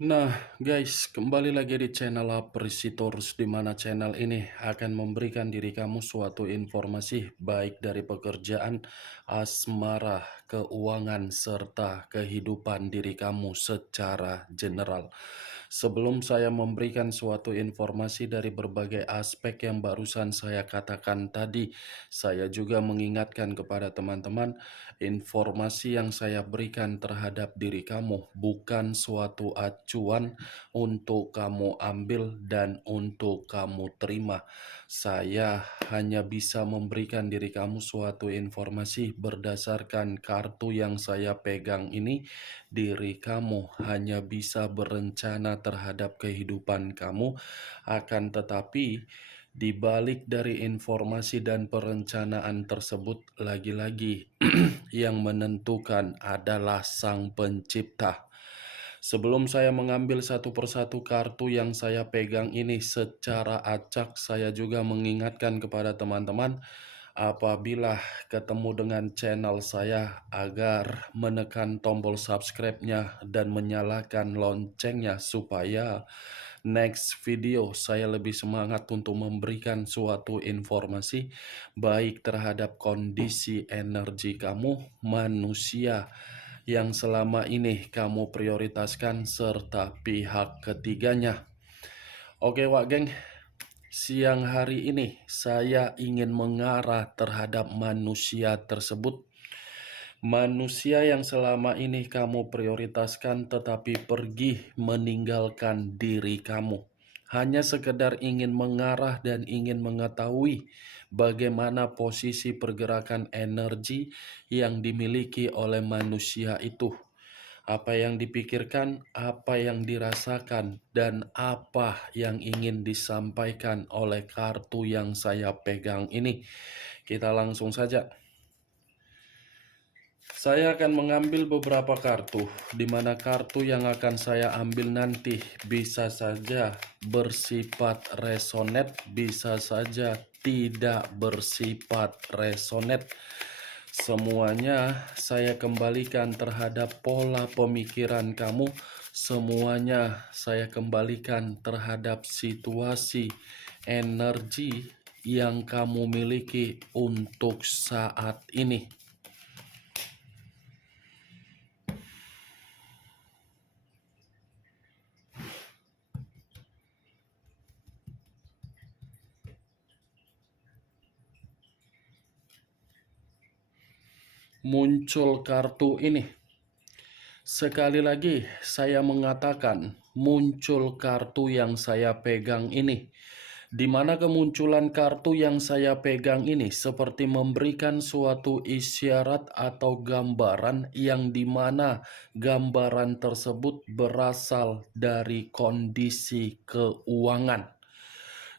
Nah, guys, kembali lagi di channel Apresitorus, di mana channel ini akan memberikan diri kamu suatu informasi baik dari pekerjaan, asmara, keuangan, serta kehidupan diri kamu secara general. Sebelum saya memberikan suatu informasi dari berbagai aspek yang barusan saya katakan tadi, saya juga mengingatkan kepada teman-teman, informasi yang saya berikan terhadap diri kamu bukan suatu acuan untuk kamu ambil dan untuk kamu terima. Saya hanya bisa memberikan diri kamu suatu informasi berdasarkan kartu yang saya pegang ini. Diri kamu hanya bisa berencana terhadap kehidupan kamu, akan tetapi di balik dari informasi dan perencanaan tersebut, lagi-lagi yang menentukan adalah Sang Pencipta. Sebelum saya mengambil satu persatu kartu yang saya pegang ini secara acak, saya juga mengingatkan kepada teman-teman apabila ketemu dengan channel saya agar menekan tombol subscribe-nya dan menyalakan loncengnya supaya next video saya lebih semangat untuk memberikan suatu informasi baik terhadap kondisi energi kamu, manusia yang selama ini kamu prioritaskan, serta pihak ketiganya. Oke Wak Geng, siang hari ini saya ingin mengarah terhadap manusia tersebut. Manusia yang selama ini kamu prioritaskan tetapi pergi meninggalkan diri kamu. Hanya sekedar ingin mengarah dan ingin mengetahui bagaimana posisi pergerakan energi yang dimiliki oleh manusia itu. Apa yang dipikirkan, apa yang dirasakan, dan apa yang ingin disampaikan oleh kartu yang saya pegang ini. Kita langsung saja. Saya akan mengambil beberapa kartu, di mana kartu yang akan saya ambil nanti bisa saja bersifat resonate, bisa saja tidak bersifat resonate. Semuanya saya kembalikan terhadap pola pemikiran kamu, semuanya saya kembalikan terhadap situasi energi yang kamu miliki untuk saat ini. Muncul kartu ini. Sekali lagi saya mengatakan muncul kartu yang saya pegang ini. Di mana kemunculan kartu yang saya pegang ini seperti memberikan suatu isyarat atau gambaran yang dimana gambaran tersebut berasal dari kondisi keuangan.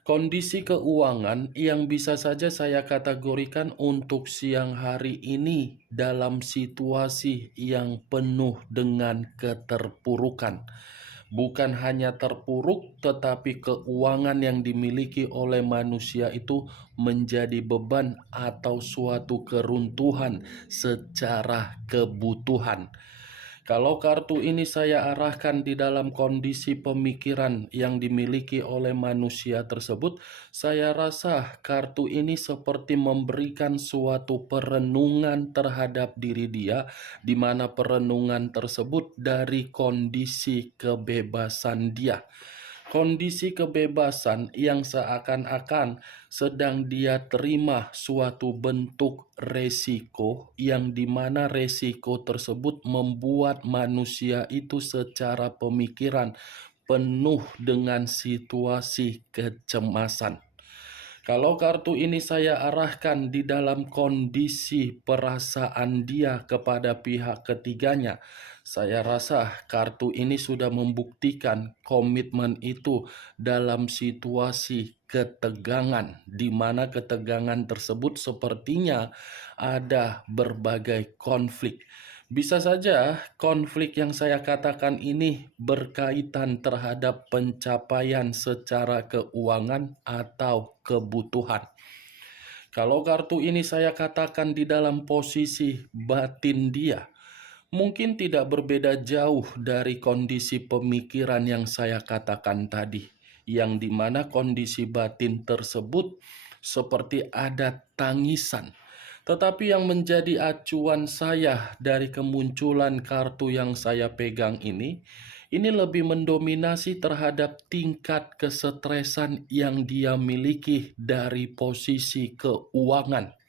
Kondisi keuangan yang bisa saja saya kategorikan untuk siang hari ini dalam situasi yang penuh dengan keterpurukan. Bukan hanya terpuruk, tetapi keuangan yang dimiliki oleh manusia itu menjadi beban atau suatu keruntuhan secara kebutuhan. Kalau kartu ini saya arahkan di dalam kondisi pemikiran yang dimiliki oleh manusia tersebut, saya rasa kartu ini seperti memberikan suatu perenungan terhadap diri dia, di mana perenungan tersebut dari kondisi kebebasan dia. Kondisi kebebasan yang seakan-akan sedang dia terima suatu bentuk resiko, yang dimana resiko tersebut membuat manusia itu secara pemikiran penuh dengan situasi kecemasan. Kalau kartu ini saya arahkan di dalam kondisi perasaan dia kepada pihak ketiganya, saya rasa kartu ini sudah membuktikan komitmen itu dalam situasi ketegangan, di mana ketegangan tersebut sepertinya ada berbagai konflik. Bisa saja konflik yang saya katakan ini berkaitan terhadap pencapaian secara keuangan atau kebutuhan. Kalau kartu ini saya katakan di dalam posisi batin dia, Mungkin tidak berbeda jauh dari kondisi pemikiran yang saya katakan tadi, yang dimana kondisi batin tersebut seperti ada tangisan. Tetapi yang menjadi acuan saya dari kemunculan kartu yang saya pegang ini lebih mendominasi terhadap tingkat kesetresan yang dia miliki dari posisi keuangan.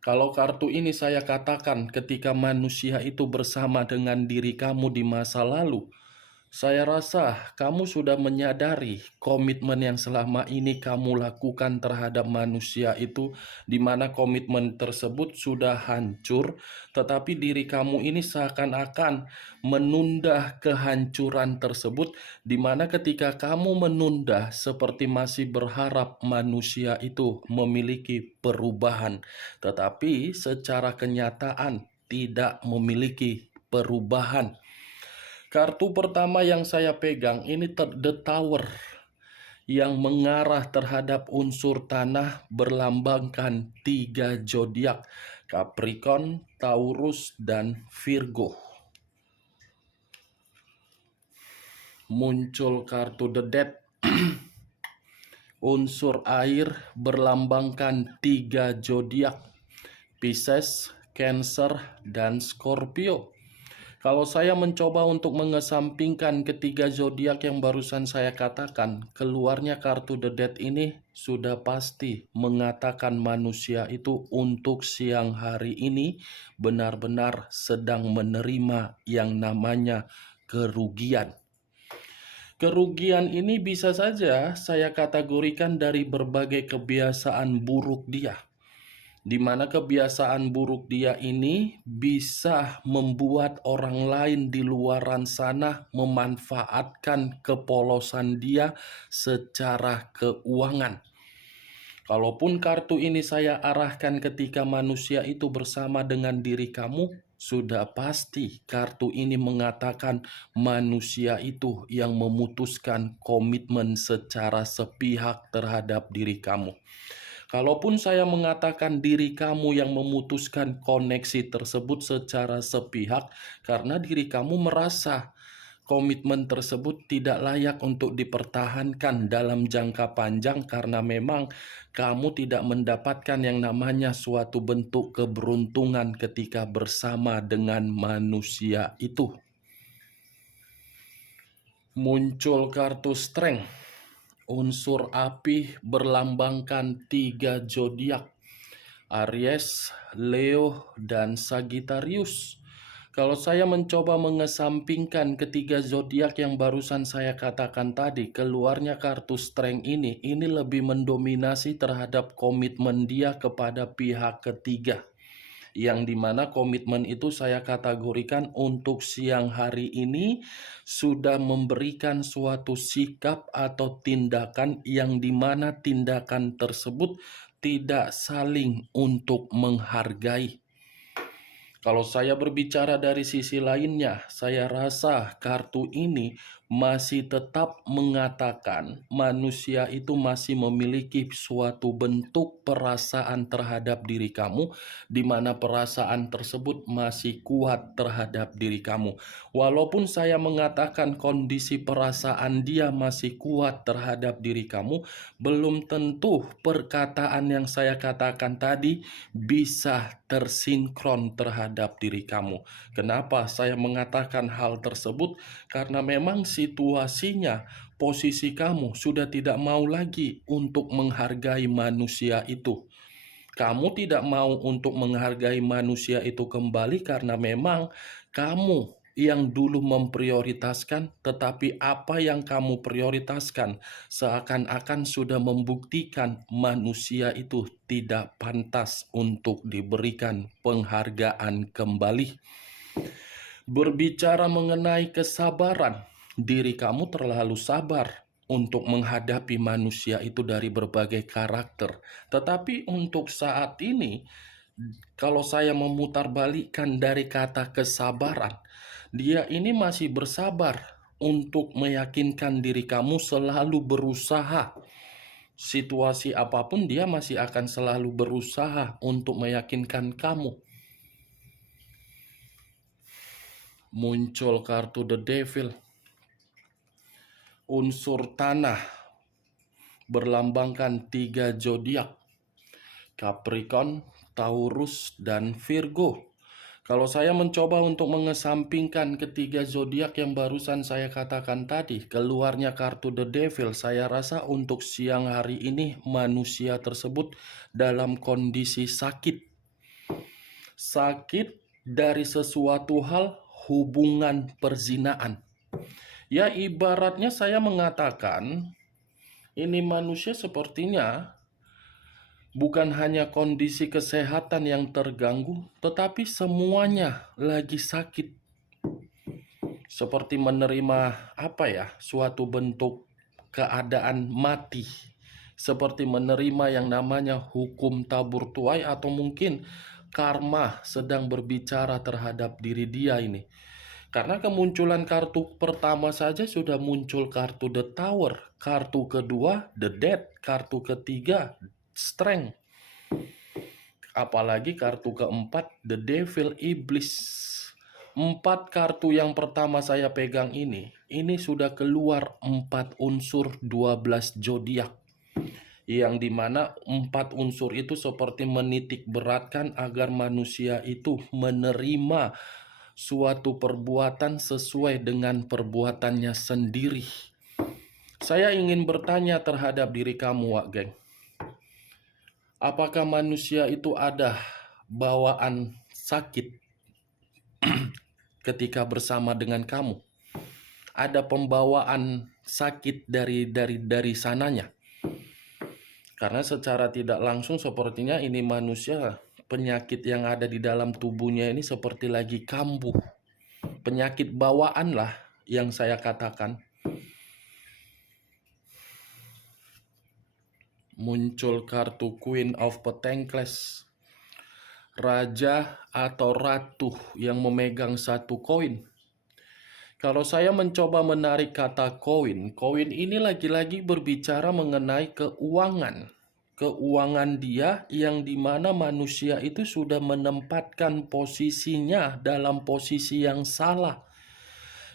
Kalau kartu ini saya katakan ketika manusia itu bersama dengan diri kamu di masa lalu, saya rasa kamu sudah menyadari komitmen yang selama ini kamu lakukan terhadap manusia itu, di mana komitmen tersebut sudah hancur, tetapi diri kamu ini seakan-akan menunda kehancuran tersebut, di mana ketika kamu menunda seperti masih berharap manusia itu memiliki perubahan, tetapi secara kenyataan tidak memiliki perubahan. Kartu pertama yang saya pegang ini The Tower yang mengarah terhadap unsur tanah berlambangkan 3 zodiak, Capricorn, Taurus, dan Virgo. Muncul kartu The Death, unsur air berlambangkan 3 zodiak, Pisces, Cancer, dan Scorpio. Kalau saya mencoba untuk mengesampingkan ketiga zodiak yang barusan saya katakan, keluarnya kartu The Death ini sudah pasti mengatakan manusia itu untuk siang hari ini benar-benar sedang menerima yang namanya kerugian. Kerugian ini bisa saja saya kategorikan dari berbagai kebiasaan buruk dia, di mana kebiasaan buruk dia ini bisa membuat orang lain di luaran sana memanfaatkan kepolosan dia secara keuangan. Kalaupun kartu ini saya arahkan ketika manusia itu bersama dengan diri kamu, sudah pasti kartu ini mengatakan manusia itu yang memutuskan komitmen secara sepihak terhadap diri kamu. Kalaupun saya mengatakan diri kamu yang memutuskan koneksi tersebut secara sepihak, karena diri kamu merasa komitmen tersebut tidak layak untuk dipertahankan dalam jangka panjang karena memang kamu tidak mendapatkan yang namanya suatu bentuk keberuntungan ketika bersama dengan manusia itu. Muncul kartu Strength, unsur api berlambangkan 3 zodiak, Aries, Leo, dan Sagittarius. Kalau saya mencoba mengesampingkan ketiga zodiak yang barusan saya katakan tadi, keluarnya kartu Strength ini lebih mendominasi terhadap komitmen dia kepada pihak ketiga, yang dimana komitmen itu saya kategorikan untuk siang hari ini sudah memberikan suatu sikap atau tindakan yang dimana tindakan tersebut tidak saling untuk menghargai. Kalau saya berbicara dari sisi lainnya, saya rasa kartu ini masih tetap mengatakan manusia itu masih memiliki suatu bentuk perasaan terhadap diri kamu, di mana perasaan tersebut masih kuat terhadap diri kamu. Walaupun saya mengatakan kondisi perasaan dia masih kuat terhadap diri kamu, belum tentu perkataan yang saya katakan tadi bisa tersinkron terhadap diri kamu. Kenapa saya mengatakan hal tersebut? Karena memang situasinya, posisi kamu sudah tidak mau lagi untuk menghargai manusia itu. Kamu tidak mau untuk menghargai manusia itu kembali karena memang kamu yang dulu memprioritaskan, tetapi apa yang kamu prioritaskan seakan-akan sudah membuktikan manusia itu tidak pantas untuk diberikan penghargaan kembali. Berbicara mengenai kesabaran, diri kamu terlalu sabar untuk menghadapi manusia itu dari berbagai karakter. Tetapi untuk saat ini, kalau saya memutarbalikkan dari kata kesabaran, dia ini masih bersabar untuk meyakinkan diri kamu selalu berusaha. Situasi apapun dia masih akan selalu berusaha untuk meyakinkan kamu. Muncul kartu The Devil. Unsur tanah berlambangkan 3 zodiak, Capricorn, Taurus, dan Virgo. Kalau saya mencoba untuk mengesampingkan ketiga zodiak yang barusan saya katakan tadi, keluarnya kartu The Devil, saya rasa untuk siang hari ini manusia tersebut dalam kondisi sakit. Sakit dari sesuatu hal, hubungan perzinaan. Ya, ibaratnya saya mengatakan, ini manusia sepertinya bukan hanya kondisi kesehatan yang terganggu, tetapi semuanya lagi sakit. Seperti menerima suatu bentuk keadaan mati. Seperti menerima yang namanya hukum tabur tuai, atau mungkin karma sedang berbicara terhadap diri dia ini. Karena kemunculan kartu pertama saja sudah muncul kartu The Tower, kartu kedua The Death, kartu ketiga Strength, apalagi kartu keempat The Devil, iblis. 4 kartu yang pertama saya pegang ini sudah keluar 4 unsur 12 zodiak, yang dimana 4 unsur itu seperti menitik beratkan agar manusia itu menerima suatu perbuatan sesuai dengan perbuatannya sendiri. Saya ingin bertanya terhadap diri kamu, Wak Geng. Apakah manusia itu ada bawaan sakit ketika bersama dengan kamu? Ada pembawaan sakit dari sananya? Karena secara tidak langsung sepertinya ini manusia, penyakit yang ada di dalam tubuhnya ini seperti lagi kambuh. Penyakit bawaan lah yang saya katakan. Muncul kartu Queen of Pentacles, raja atau ratu yang memegang satu koin. Kalau saya mencoba menarik kata koin ini lagi-lagi berbicara mengenai keuangan. Keuangan dia yang dimana manusia itu sudah menempatkan posisinya dalam posisi yang salah.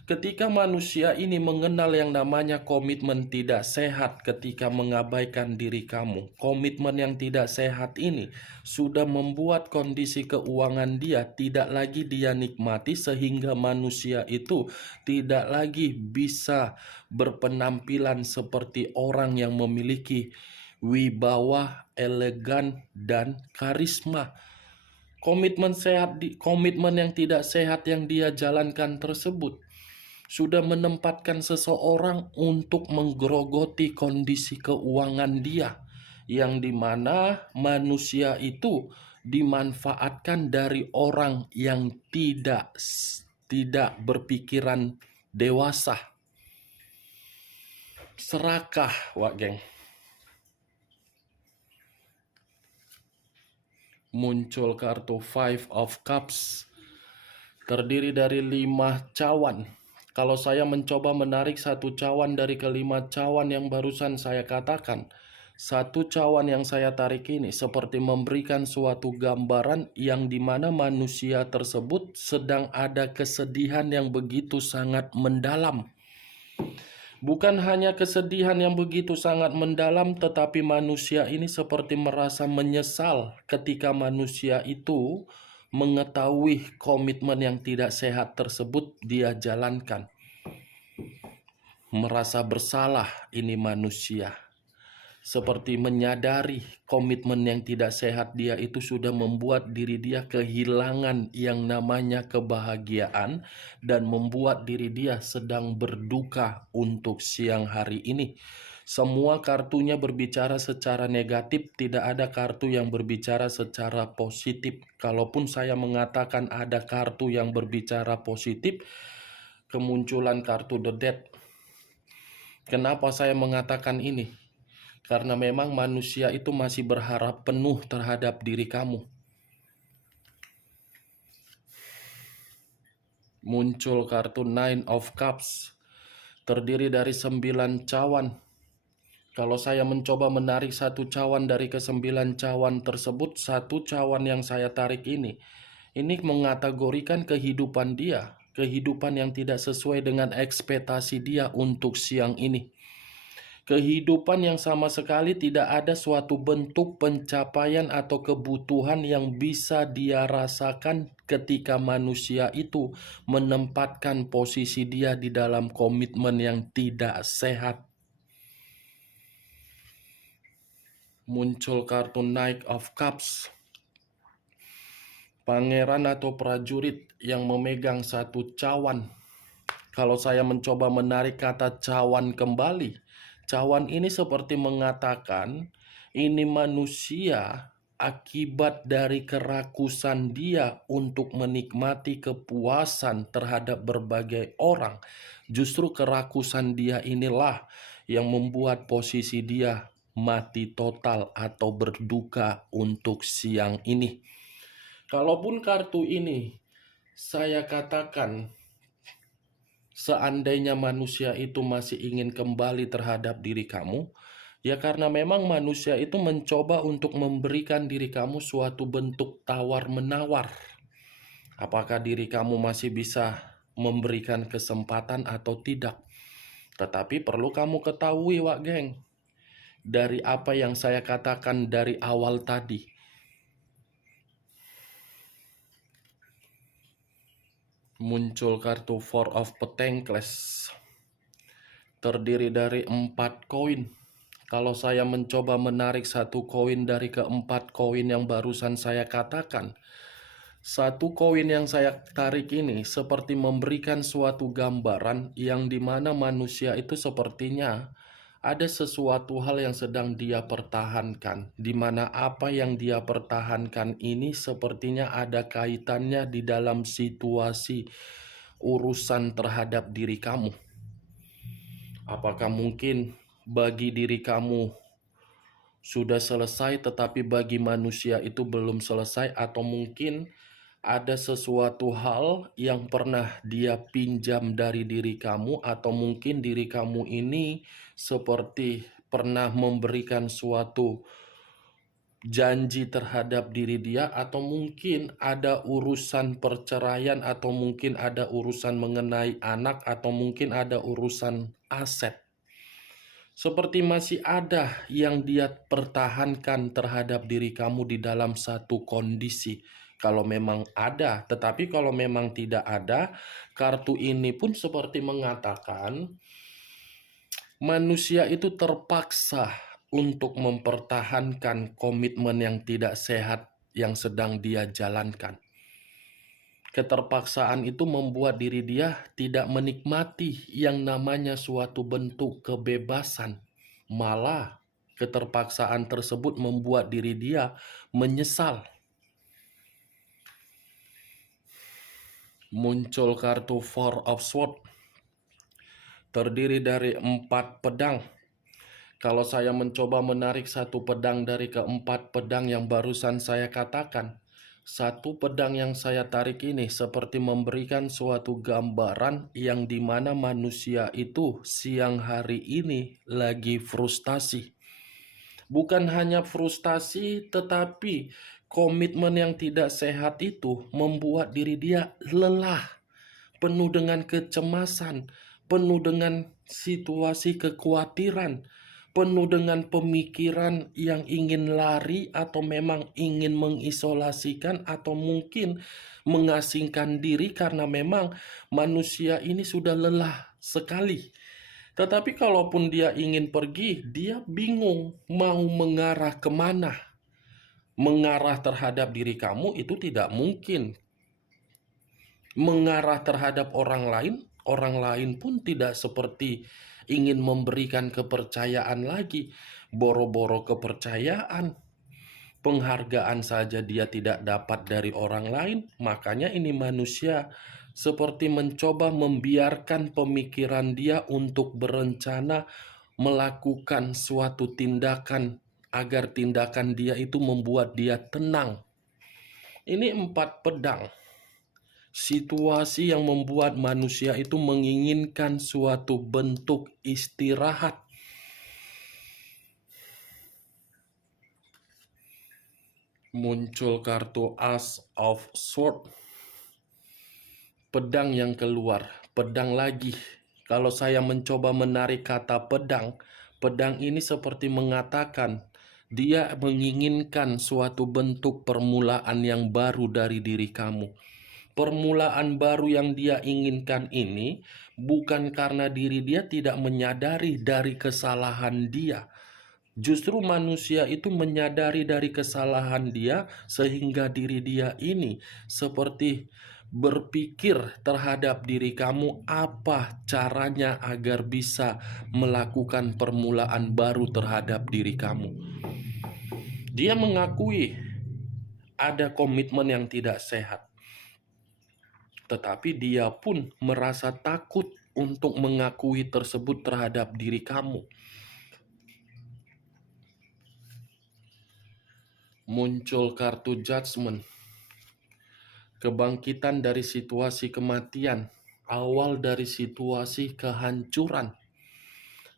Ketika manusia ini mengenal yang namanya komitmen tidak sehat ketika mengabaikan diri kamu, komitmen yang tidak sehat ini sudah membuat kondisi keuangan dia tidak lagi dia nikmati, sehingga manusia itu tidak lagi bisa berpenampilan seperti orang yang memiliki wibawa, elegan, dan karisma. Komitmen yang tidak sehat yang dia jalankan tersebut sudah menempatkan seseorang untuk menggerogoti kondisi keuangan dia, yang dimana manusia itu dimanfaatkan dari orang yang tidak berpikiran dewasa. Serakah, Wak Geng. Muncul kartu Five of Cups, terdiri dari 5 cawan. Kalau saya mencoba menarik satu cawan dari kelima cawan yang barusan saya katakan, satu cawan yang saya tarik ini seperti memberikan suatu gambaran yang dimana manusia tersebut sedang ada kesedihan yang begitu sangat mendalam. Bukan hanya kesedihan yang begitu sangat mendalam, tetapi manusia ini seperti merasa menyesal ketika manusia itu mengetahui komitmen yang tidak sehat tersebut dia jalankan. Merasa bersalah ini manusia, seperti menyadari komitmen yang tidak sehat dia itu sudah membuat diri dia kehilangan yang namanya kebahagiaan, dan membuat diri dia sedang berduka untuk siang hari ini. Semua kartunya berbicara secara negatif, tidak ada kartu yang berbicara secara positif. Kalaupun saya mengatakan ada kartu yang berbicara positif, kemunculan kartu The Death. Kenapa saya mengatakan ini? Karena memang manusia itu masih berharap penuh terhadap diri kamu. Muncul kartu Nine of Cups, terdiri dari 9 cawan. Kalau saya mencoba menarik satu cawan dari ke-9 cawan tersebut, satu cawan yang saya tarik ini mengategorikan kehidupan dia. kehidupan yang tidak sesuai dengan ekspektasi dia untuk siang ini. Kehidupan yang sama sekali tidak ada suatu bentuk pencapaian atau kebutuhan yang bisa dia rasakan ketika manusia itu menempatkan posisi dia di dalam komitmen yang tidak sehat. Muncul kartu Knight of Cups. Pangeran atau prajurit yang memegang satu cawan. Kalau saya mencoba menarik kata cawan kembali, cawan ini seperti mengatakan ini manusia akibat dari kerakusan dia untuk menikmati kepuasan terhadap berbagai orang. Justru kerakusan dia inilah yang membuat posisi dia mati total atau berduka untuk siang ini. Kalaupun kartu ini saya katakan seandainya manusia itu masih ingin kembali terhadap diri kamu, ya karena memang manusia itu mencoba untuk memberikan diri kamu suatu bentuk tawar-menawar. Apakah diri kamu masih bisa memberikan kesempatan atau tidak? Tetapi perlu kamu ketahui, Wak Geng, dari apa yang saya katakan dari awal tadi, muncul kartu Four of Pentacles. Terdiri dari 4 koin. Kalau saya mencoba menarik satu koin dari keempat koin yang barusan saya katakan, satu koin yang saya tarik ini seperti memberikan suatu gambaran yang dimana manusia itu sepertinya ada sesuatu hal yang sedang dia pertahankan, di mana apa yang dia pertahankan ini sepertinya ada kaitannya di dalam situasi urusan terhadap diri kamu. Apakah mungkin bagi diri kamu sudah selesai tetapi bagi manusia itu belum selesai, atau mungkin ada sesuatu hal yang pernah dia pinjam dari diri kamu, atau mungkin diri kamu ini seperti pernah memberikan suatu janji terhadap diri dia, atau mungkin ada urusan perceraian, atau mungkin ada urusan mengenai anak, atau mungkin ada urusan aset. Seperti masih ada yang dia pertahankan terhadap diri kamu di dalam satu kondisi. Kalau memang ada, tetapi kalau memang tidak ada, kartu ini pun seperti mengatakan manusia itu terpaksa untuk mempertahankan komitmen yang tidak sehat yang sedang dia jalankan. Keterpaksaan itu membuat diri dia tidak menikmati yang namanya suatu bentuk kebebasan. Malah keterpaksaan tersebut membuat diri dia menyesal. Muncul kartu Four of Swords. Terdiri dari 4 pedang. Kalau saya mencoba menarik satu pedang dari keempat pedang yang barusan saya katakan, satu pedang yang saya tarik ini seperti memberikan suatu gambaran yang dimana manusia itu siang hari ini lagi frustasi. Bukan hanya frustasi, tetapi komitmen yang tidak sehat itu membuat diri dia lelah, penuh dengan kecemasan, penuh dengan situasi kekhawatiran, penuh dengan pemikiran yang ingin lari atau memang ingin mengisolasikan atau mungkin mengasingkan diri karena memang manusia ini sudah lelah sekali. Tetapi kalaupun dia ingin pergi, dia bingung mau mengarah kemana. Mengarah terhadap diri kamu itu tidak mungkin. Mengarah terhadap orang lain pun tidak seperti ingin memberikan kepercayaan lagi. Boro-boro kepercayaan, penghargaan saja dia tidak dapat dari orang lain. Makanya ini manusia seperti mencoba membiarkan pemikiran dia untuk berencana melakukan suatu tindakan agar tindakan dia itu membuat dia tenang. Ini 4 pedang. Situasi yang membuat manusia itu menginginkan suatu bentuk istirahat. Muncul kartu Ace of Swords. pedang yang keluar, pedang lagi. Kalau saya mencoba menarik kata pedang, pedang ini seperti mengatakan dia menginginkan suatu bentuk permulaan yang baru dari diri kamu. Permulaan baru yang dia inginkan ini bukan karena diri dia tidak menyadari dari kesalahan dia. Justru manusia itu menyadari dari kesalahan dia sehingga diri dia ini seperti berpikir terhadap diri kamu apa caranya agar bisa melakukan permulaan baru terhadap diri kamu. Dia mengakui ada komitmen yang tidak sehat. Tetapi dia pun merasa takut untuk mengakui tersebut terhadap diri kamu. Muncul kartu judgment, kebangkitan dari situasi kematian, awal dari situasi kehancuran.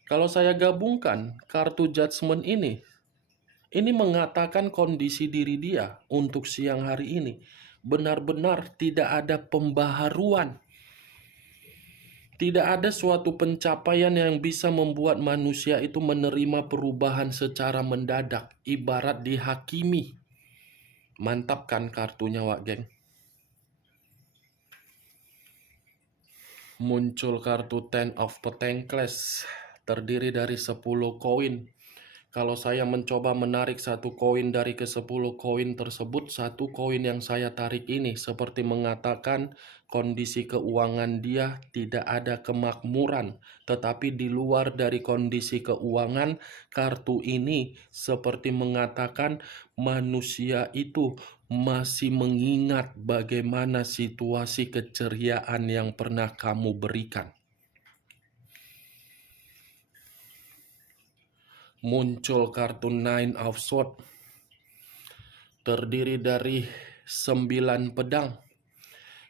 Kalau saya gabungkan kartu judgment ini mengatakan kondisi diri dia untuk siang hari ini benar-benar tidak ada pembaharuan. Tidak ada suatu pencapaian yang bisa membuat manusia itu menerima perubahan secara mendadak, ibarat dihakimi. Mantap kan kartunya, Wak Geng? Muncul kartu Ten of Pentacles, terdiri dari 10 koin. Kalau saya mencoba menarik satu koin dari ke-10 koin tersebut, satu koin yang saya tarik ini seperti mengatakan kondisi keuangan dia tidak ada kemakmuran. Tetapi di luar dari kondisi keuangan, kartu ini seperti mengatakan manusia itu masih mengingat bagaimana situasi keceriaan yang pernah kamu berikan. Muncul kartu Nine of Swords, terdiri dari 9 pedang.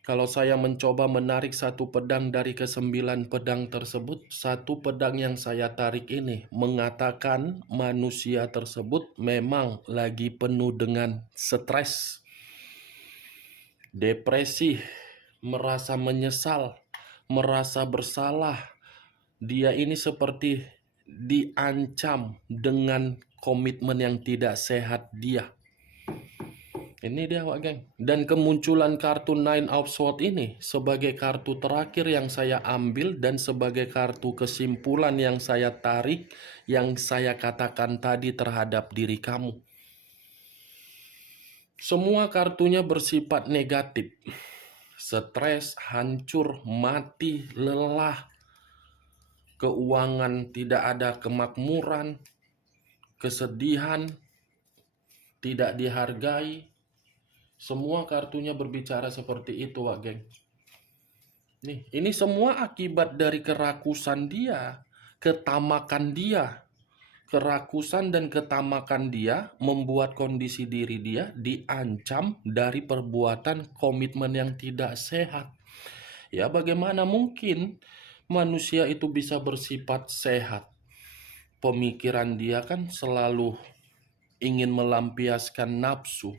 Kalau saya mencoba menarik satu pedang dari ke-9 pedang tersebut, satu pedang yang saya tarik ini mengatakan manusia tersebut memang lagi penuh dengan stres, depresi, merasa menyesal, merasa bersalah. Dia ini seperti diancam dengan komitmen yang tidak sehat dia. Ini dia, Wak Geng. Dan kemunculan kartu Nine of Swords ini sebagai kartu terakhir yang saya ambil dan sebagai kartu kesimpulan yang saya tarik, yang saya katakan tadi terhadap diri kamu. Semua kartunya bersifat negatif. Stres, hancur, mati, lelah, keuangan tidak ada kemakmuran, kesedihan, tidak dihargai. Semua kartunya berbicara seperti itu, Wak Geng. Nih, ini semua akibat dari kerakusan dia, ketamakan dia. Kerakusan dan ketamakan dia membuat kondisi diri dia diancam dari perbuatan komitmen yang tidak sehat. Ya, bagaimana mungkin manusia itu bisa bersifat sehat? Pemikiran dia kan selalu ingin melampiaskan nafsu.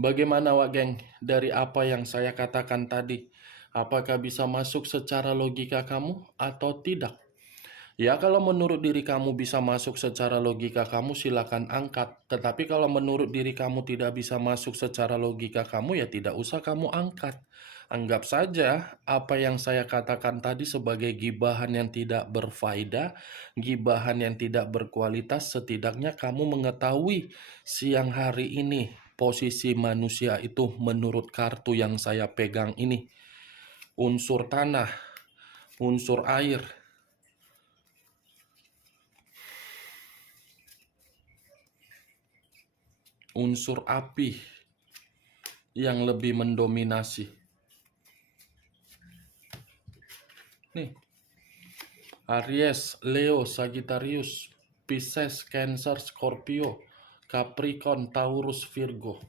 Bagaimana, Wak Geng, dari apa yang saya katakan tadi? Apakah bisa masuk secara logika kamu atau tidak? Ya, kalau menurut diri kamu bisa masuk secara logika kamu, silakan angkat. Tetapi kalau menurut diri kamu tidak bisa masuk secara logika kamu, ya tidak usah kamu angkat. Anggap saja apa yang saya katakan tadi sebagai gibahan yang tidak berfaedah, gibahan yang tidak berkualitas. Setidaknya kamu mengetahui siang hari ini posisi manusia itu menurut kartu yang saya pegang ini. Unsur tanah, unsur air, unsur api yang lebih mendominasi. Nih, Aries, Leo, Sagittarius, Pisces, Cancer, Scorpio, Capricorn, Taurus, Virgo.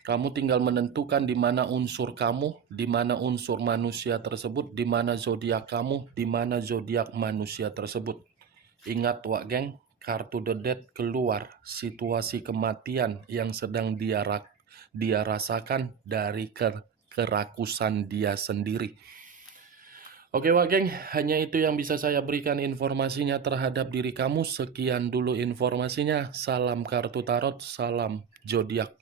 Kamu tinggal menentukan di mana unsur kamu, di mana unsur manusia tersebut, di mana zodiak kamu, di mana zodiak manusia tersebut. Ingat, Wak Geng, kartu The Death keluar, situasi kematian yang sedang dia rasakan dari kerakusan dia sendiri. Oke Wak Geng, hanya itu yang bisa saya berikan informasinya terhadap diri kamu. Sekian dulu informasinya. Salam kartu tarot, salam zodiak.